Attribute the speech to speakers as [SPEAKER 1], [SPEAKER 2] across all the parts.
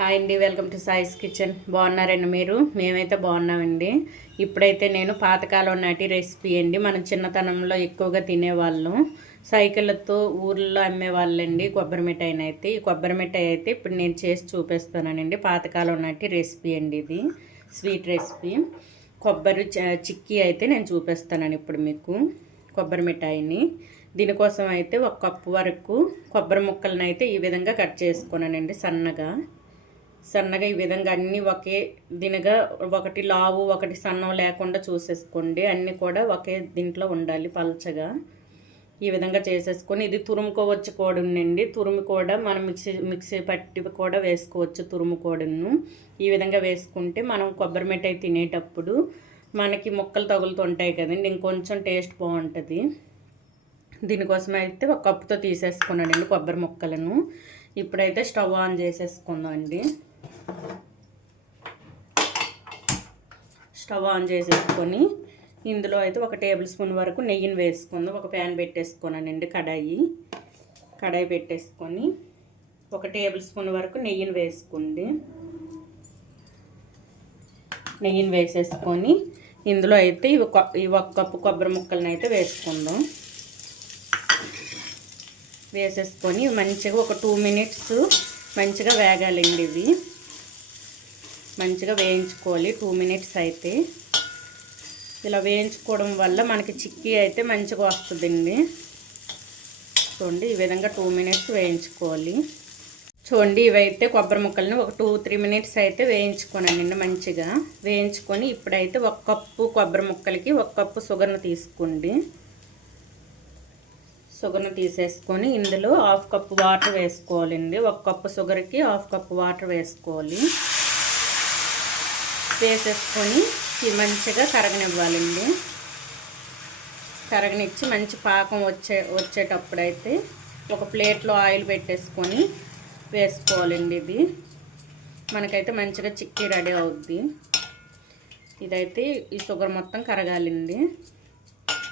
[SPEAKER 1] Hi అండి welcome to సాయిస్ kitchen బాగున్నారండి మీరు? మేమైతే బాగున్నామండి. ఇప్పుడైతే నేను పాతకాలం నాటి రెసిపీ అండి. మనం చిన్నతనంలో ఎక్కువగా తినేవాళ్ళం. సైకిళ్ళతో ఊర్లో అమ్మేవాళ్ళండి కొబ్బరి మిఠాయిని అయితే. ఈ కొబ్బరి మిఠాయి అయితే ఇప్పుడు నేను చేసి చూపిస్తానండి. పాతకాలం నాటి రెసిపీ అండి ఇది. Sweet recipe. కొబ్బరి చిక్కీ అయితే నేను చూపిస్తానండి ఇప్పుడు మీకు కొబ్బరి మిఠాయిని. దీనికోసం అయితే ఒక కప్పు వరకు కొబ్బరి ముక్కలను అయితే ఈ విధంగా కట్ చేసుకున్నానండి సన్నగా. సన్నగా ఈ విధంగా అన్నీ ఒకే దినగా ఒకటి లావు ఒకటి సన్నం లేకుండా చూసేసుకోండి. అన్నీ కూడా ఒకే దీంట్లో ఉండాలి పలచగా. ఈ విధంగా చేసేసుకొని ఇది తురుముకోవచ్చు కోడునండి. తురుము కూడా మనం మిక్సీ మిక్సీ పట్టి కూడా వేసుకోవచ్చు తురుము కోడును. ఈ విధంగా వేసుకుంటే మనం కొబ్బరి మిఠాయి తినేటప్పుడు మనకి ముక్కలు తగులుతుంటాయి కదండి. ఇంకొంచెం టేస్ట్ బాగుంటుంది. దీనికోసం అయితే ఒక కప్పుతో తీసేసుకున్నానండి కొబ్బరి ముక్కలను. ఇప్పుడైతే స్టవ్ ఆన్ చేసేసుకుందాం అండి స్టవ్ ఆన్ చేసేసుకొని ఇందులో అయితే ఒక టేబుల్ స్పూన్ వరకు నెయ్యిని వేసుకుందాం. ఒక ప్యాన్ పెట్టేసుకున్నానండి కడాయి. కడాయి పెట్టేసుకొని ఒక టేబుల్ స్పూన్ వరకు నెయ్యిని వేసుకోండి. నెయ్యిని వేసేసుకొని ఇందులో అయితే ఇవి ఈ ఒక కప్పు కొబ్బరి ముక్కలను అయితే వేసుకుందాం. వేసేసుకొని మంచిగా ఒక టూ మినిట్స్ మంచిగా వేగాలండి ఇవి. మంచిగా వేయించుకోవాలి. టూ మినిట్స్ అయితే. ఇలా వేయించుకోవడం వల్ల మనకి చిక్కీ అయితే మంచిగా వస్తుందండి. చూడండి ఈ విధంగా టూ మినిట్స్ వేయించుకోవాలి. చూడండి ఇవైతే కొబ్బరి ముక్కల్ని ఒక టూ త్రీ మినిట్స్ అయితే వేయించుకోనండి మంచిగా. వేయించుకొని ఇప్పుడైతే ఒక కప్పు కొబ్బరి ముక్కలకి ఒక కప్పు షుగర్ను తీసుకోండి. షుగర్ను తీసేసుకొని ఇందులో హాఫ్ కప్పు వాటర్ వేసుకోవాలండి. ఒక కప్పు షుగర్కి హాఫ్ కప్ వాటర్ వేసుకోవాలి. వేసేసుకొని మంచిగా కరగనివ్వాలండి. కరగనిచ్చి మంచి పాకం వచ్చే వచ్చేటప్పుడు అయితే ఒక ప్లేట్లో ఆయిల్ పెట్టేసుకొని వేసుకోవాలండి ఇది. మనకైతే మంచిగా చిక్కీ రెడీ అవుద్ది. ఇదైతే ఈ షుగర్ మొత్తం కరగాలండి.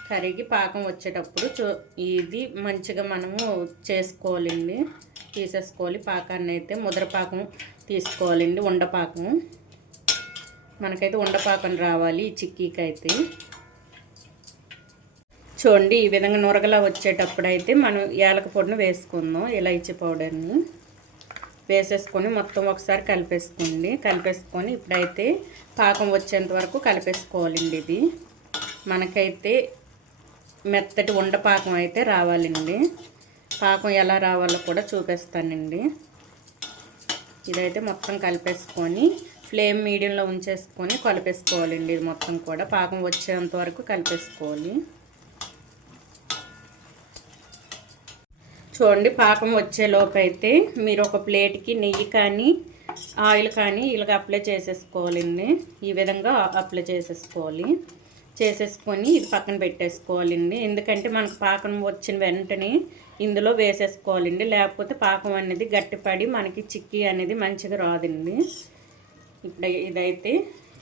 [SPEAKER 1] కరిగి పాకం వచ్చేటప్పుడు చూ ఇది మంచిగా మనము చేసుకోవాలండి. తీసేసుకోవాలి. పాకాన్ని అయితే ముద్ర పాకం. తీసుకోవాలండి ఉండపాకం మనకైతే ఉండపాకం రావాలి ఈ చిక్కీకి అయితే చూడండి ఈ విధంగా నురగలా వచ్చేటప్పుడు అయితే మనం యాలక పొడిని వేసుకుందాం ఇలాచి పౌడర్ని. వేసేసుకొని మొత్తం ఒకసారి కలిపేసుకోండి. కలిపేసుకొని ఇప్పుడైతే పాకం వచ్చేంత వరకు కలిపేసుకోవాలండి ఇది. మనకైతే మెత్తటి ఉండపాకం అయితే రావాలండి. పాకం ఎలా రావాలో కూడా చూపిస్తానండి. ఇదైతే మొత్తం కలిపేసుకొని ఫ్లేమ్ మీడియంలో ఉంచేసుకొని కలిపేసుకోవాలండి. ఇది మొత్తం కూడా పాకం వచ్చేంత వరకు కలిపేసుకోవాలి. చూడండి పాకం వచ్చేలోపు అయితే మీరు ఒక ప్లేట్కి నెయ్యి కానీ ఆయిల్ కానీ ఇలాగ అప్లై చేసేసుకోవాలండి. ఈ విధంగా అప్లై చేసేసుకోవాలి. చేసేసుకొని ఇది పక్కన పెట్టేసుకోవాలండి. ఎందుకంటే మనకు పాకం వచ్చిన వెంటనే ఇందులో వేసేసుకోవాలండి. లేకపోతే పాకం అనేది గట్టిపడి మనకి చిక్కీ అనేది మంచిగా రాదండి. ఇప్పుడు ఇదైతే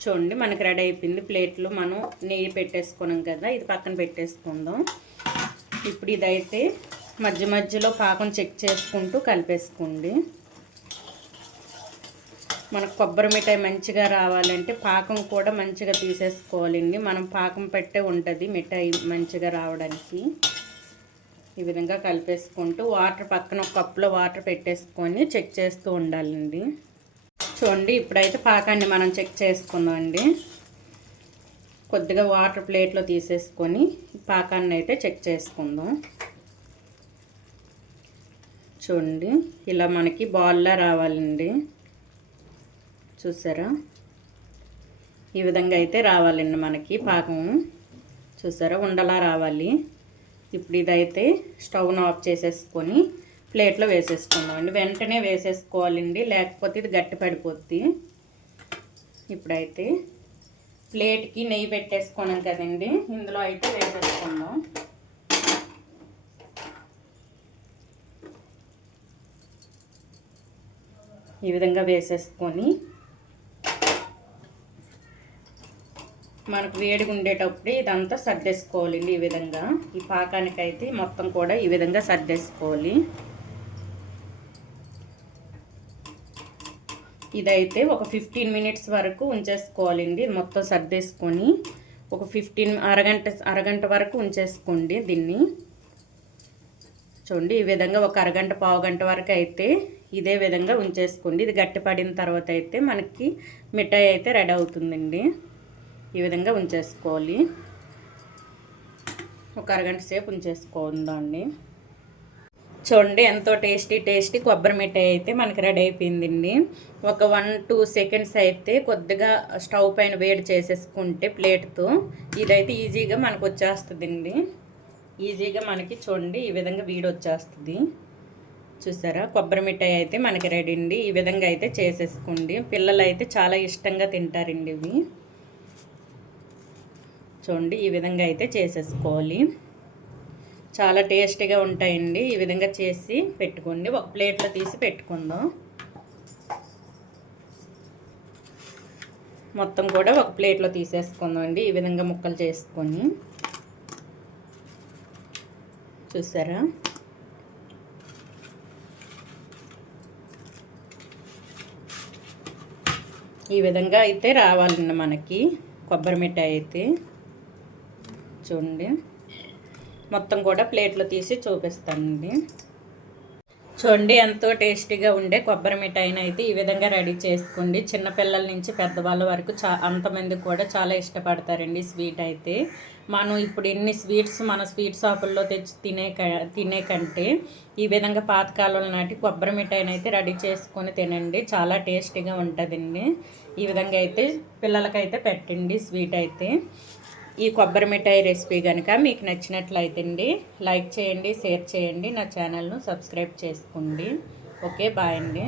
[SPEAKER 1] చూడండి మనకి రెడీ అయిపోయింది. ప్లేట్లు మనం నెయ్యి పెట్టేసుకున్నాం కదా ఇది పక్కన పెట్టేసుకుందాం. ఇప్పుడు ఇదైతే మధ్య మధ్యలో పాకం చెక్ చేసుకుంటూ కలిపేసుకోండి. మనకు కొబ్బరి మిఠాయి మంచిగా రావాలంటే పాకం కూడా మంచిగా తీసేసుకోవాలండి. మనం పాకం పెట్టే ఉంటుంది మిఠాయి మంచిగా రావడానికి. ఈ విధంగా కలిపేసుకుంటూ వాటర్ పక్కన ఒక కప్పులో వాటర్ పెట్టేసుకొని చెక్ చేస్తూ ఉండాలండి. చూడండి ఇప్పుడైతే పాకాన్ని మనం చెక్ చేసుకుందాం అండి. కొద్దిగా వాటర్ ప్లేట్లో తీసేసుకొని పాకాన్ని అయితే చెక్ చేసుకుందాం. చూడండి ఇలా మనకి బాల్లా రావాలండి. చూసారా? ఈ విధంగా అయితే రావాలండి మనకి పాకం. చూసారా? ఉండలా రావాలి. ఇప్పుడు ఇదైతే స్టవ్ను ఆఫ్ చేసేసుకొని ప్లేట్లో వేసేసుకుందామండి. వెంటనే వేసేసుకోవాలండి. లేకపోతే ఇది గట్టి పడిపోద్ది. ఇప్పుడైతే ప్లేట్కి నెయ్యి పెట్టేసుకున్నాం కదండి. ఇందులో అయితే వేసేసుకుందాం. ఈ విధంగా వేసేసుకొని మనకు వేడిగా ఉండేటప్పుడు ఇదంతా సర్దేసుకోవాలండి ఈ విధంగా. ఈ పాకానికైతే మొత్తం కూడా ఈ విధంగా సర్దేసుకోవాలి. ఇదైతే ఒక ఫిఫ్టీన్ మినిట్స్ వరకు ఉంచేసుకోవాలండి. మొత్తం సర్దేసుకొని ఒక ఫిఫ్టీన్ అరగంట అరగంట వరకు ఉంచేసుకోండి దీన్ని. చూడండి ఈ విధంగా ఒక అరగంట పావు గంట వరకు అయితే ఇదే విధంగా ఉంచేసుకోండి. ఇది గట్టిపడిన తర్వాత అయితే మనకి మిఠాయి అయితే రెడీ అవుతుందండి. ఈ విధంగా ఉంచేసుకోవాలి. ఒక అరగంట సేపు ఉంచేసుకోండి చూడండి ఎంతో టేస్టీ టేస్టీ కొబ్బరి మిఠాయి అయితే మనకి రెడీ అయిపోయిందండి. ఒక వన్ టూ సెకండ్స్ అయితే కొద్దిగా స్టవ్ పైన వేడి చేసేసుకుంటే ప్లేట్తో ఇదైతే ఈజీగా మనకు వచ్చేస్తుందండి. ఈజీగా మనకి చూడండి ఈ విధంగా వీడి వచ్చేస్తుంది. చూసారా? కొబ్బరి మిఠాయి అయితే మనకి రెడీ అండి. ఈ విధంగా అయితే చేసేసుకోండి. పిల్లలు అయితే చాలా ఇష్టంగా తింటారండి ఇవి. చూడండి ఈ విధంగా అయితే చేసేసుకోవాలి. చాలా టేస్టీగా ఉంటాయండి. ఈ విధంగా చేసి పెట్టుకోండి. ఒక ప్లేట్లో తీసి పెట్టుకుందాం. మొత్తం కూడా ఒక ప్లేట్లో తీసేసుకుందాం అండి ఈ విధంగా ముక్కలు చేసుకొని. చూసారా? ఈ విధంగా అయితే రావాలండి మనకి కొబ్బరి మిఠాయి అయితే. చూడండి. మొత్తం కూడా ప్లేట్లో తీసి చూపిస్తానండి. చూడండి ఎంతో టేస్టీగా ఉండే కొబ్బరి మిఠాయిని అయితే ఈ విధంగా రెడీ చేసుకోండి. చిన్నపిల్లల నుంచి పెద్దవాళ్ళ వరకు చా అంతమంది కూడా చాలా ఇష్టపడతారండి స్వీట్ అయితే. మనం ఇప్పుడు ఎన్ని స్వీట్స్ మన స్వీట్ షాపుల్లో తెచ్చి తినే తినే కంటే ఈ విధంగా పాతకాలం నాటి కొబ్బరి మిఠాయిని అయితే రెడీ చేసుకొని తినండి. చాలా టేస్టీగా ఉంటుందండి. ఈ విధంగా అయితే పిల్లలకైతే పెట్టండి స్వీట్ అయితే. ఈ కొబ్బరి మిఠాయి రెసిపీ కనుక మీకు నచ్చినట్లయితే అండి లైక్ చేయండి షేర్ చేయండి నా ఛానల్ను సబ్స్క్రైబ్ చేసుకోండి. ఓకే బాయ్ అండి.